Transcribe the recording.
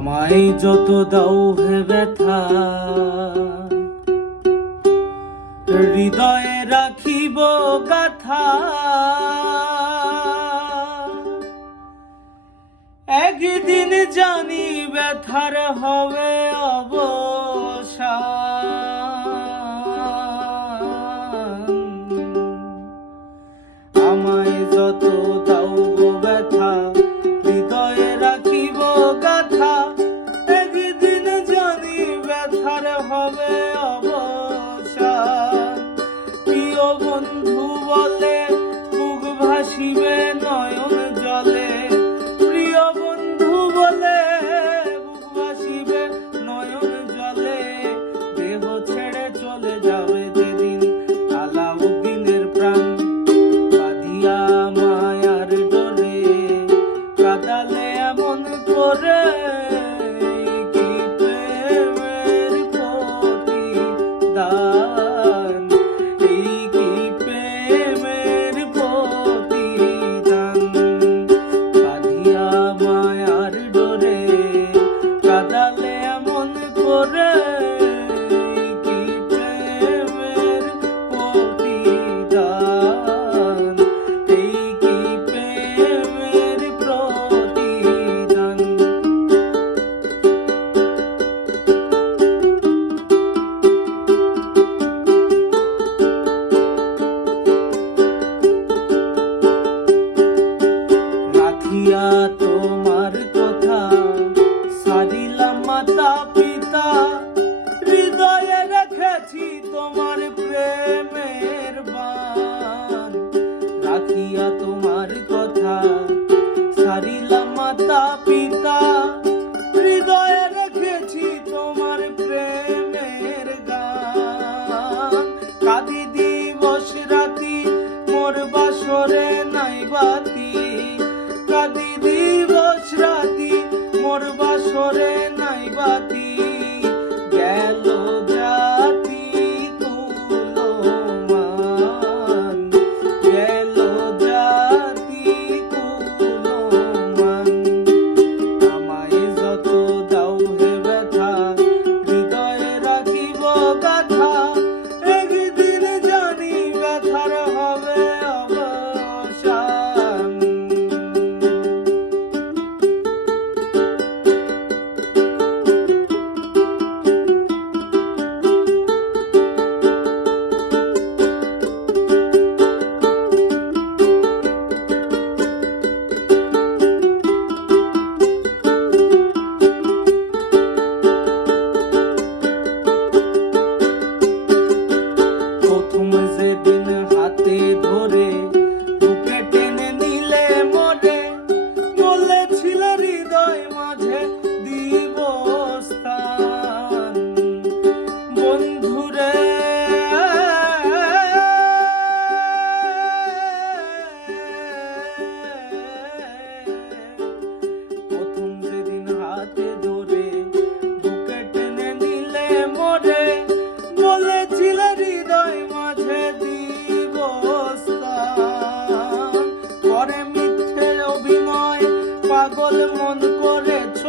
আমায় যত দাও হে ব্যথা, হৃদয়ে রাখিব গাথা। একদিন জানি ব্যথার হবে অবসান। আমায় যত দাও গো ব্যথা, হৃদয়ে রাখিব গাথা। একদিন জানি ব্যথার হবে অবসান। প্রিয় বন্ধু বলে বুক ভাসিবে নয়ন জলে, প্রিয় বন্ধু বলে বুক ভাসিবে নয়ন জলে। দেহ ছেড়ে চলে যাবে যেদিন আলাউদ্দিনের প্রাণ, বাঁধিয়া মায়ার ডোরে কাঁদালে এমন করে। কি প্রেমের প্রতিদান, এই কি প্রেমের প্রতিদান। বাঁধিয়া মায়ার ডোরে কাঁদালে এমন করে। কি প্রেমের প্রতিদান, এই কি প্রেমের প্রতিদান। রাখিয়া তোমার কথা সারিলাম মাতা পিতা, হৃদয়ে রেখেছি তোমার প্রেমের বান। রাখিয়া তোমার কথা সারিলাম মাতা পিতা, হৃদয়ে রেখেছি তোমার প্রেমের গান। কাঁদি দিবস রাতি মোর বাসরে নাই বাতি, কাঁদি দিবস রাতি মোর বাসরে নাই বাতি। গেল জাতি কুলমান, গেল জাতি কুলমান। আমায় যত দাও হে ব্যথা, হৃদয়ে রাখিব গাথা। একদিন জানি ব্যথার হবে অবসান। প্রথম যেদিন হাতে ধরে বুকে টেনে নিলে মোরে, বলেছিলে হৃদয় মাঝে দিব স্থান। বন্ধুরে প্রথম যেদিন হাতে ধরে বুকে টেনে নিলে মোরে, বলেছিলে হৃদয় মাঝে দিব স্থান। পরে মিথ্যে অভিনয় পাগল মন করেছ